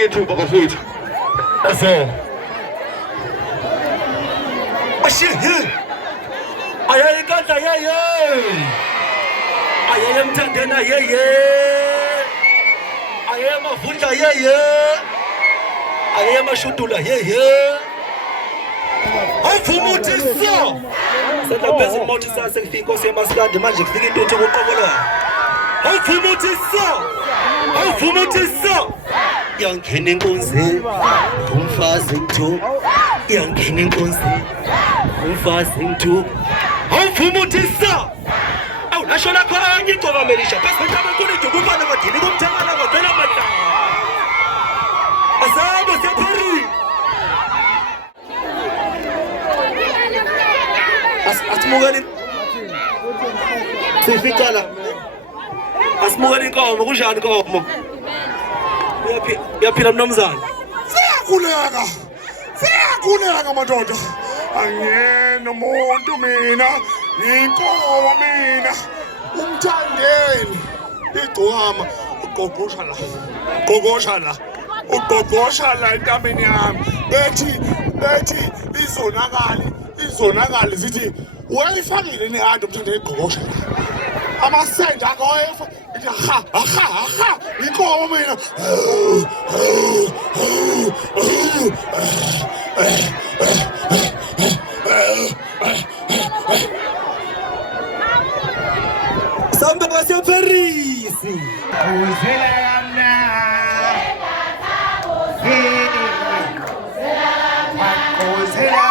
Sinike ithuba bafethu. Ase. Ashihi. Ayayikanda yeye. Ayayemthandena yeye. Ayayemavundla yeye. Ayayemashudula yeye. Awuvumuthi so. Sendapheza imoto sasefika inkosi yamaskandi manje kufika intuthu kuqokola. Awuvumuthi so. Awuvumuthi so. Yangena inkonzi umfazi ngithu. Yangena inkonzi umfazi ngithu. Awuvumuthi so. Awunasho lakho angigcoba melisha phasi kwentaba enkulu idukufana kodini kumthangana kodwela madla. Asabo sepheri. Asimukeni. Sifikala. Asimukeni inkomo kunjani inkomo? Uyaphila mnumzane. Siyakhuleka madoda. Angiyena umuntu mina, inkomo mina. Umthandeni. Igcwama uqoqosha la. Uqoqosha la entabeni yami. Bethi izonakali zithi uyayifakile nehandi umthande igqokosha. Amasenda akho ithi aha inkomo mina. Samba ngaseParisi. Uzela yamna. Uzela